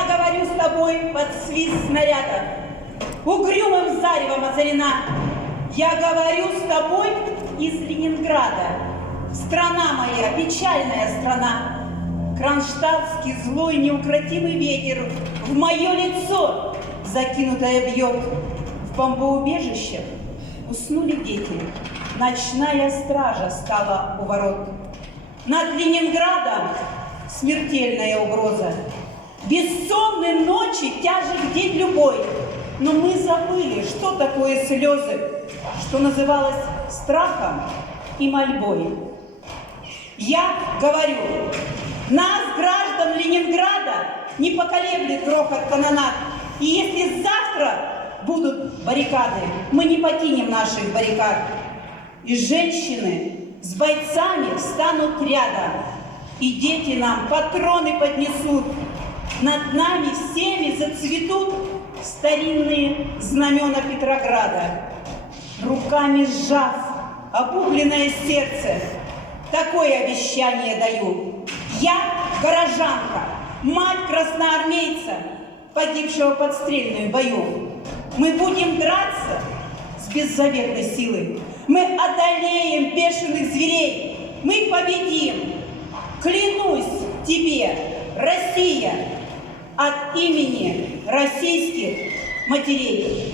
Я говорю с тобой под свист снарядов, угрюмым заревом озарена. Я говорю с тобой из Ленинграда. Страна моя, печальная страна. Кронштадтский злой неукротимый ветер в мое лицо закинутое бьет. В бомбоубежищах уснули дети. Ночная стража стала у ворот. Над Ленинградом смертельная угроза. Бессонные ночи тяжек день любой. Но мы забыли, что такое слезы, что называлось страхом и мольбой. Я говорю, нас, граждан Ленинграда, не поколеблет грохот канонад. И если завтра будут баррикады, мы не покинем наших баррикад. И женщины с бойцами встанут рядом, и дети нам патроны поднесут. Над нами всеми зацветут старинные знамена Петрограда. Руками сжав обугленное сердце, такое обещание даю. Я горожанка, мать красноармейца, погибшего под Стрельной в бою. Мы будем драться с беззаветной силой. Мы одолеем бешеных зверей. Мы победим. Клянусь тебе, Россия, от имени российских матерей.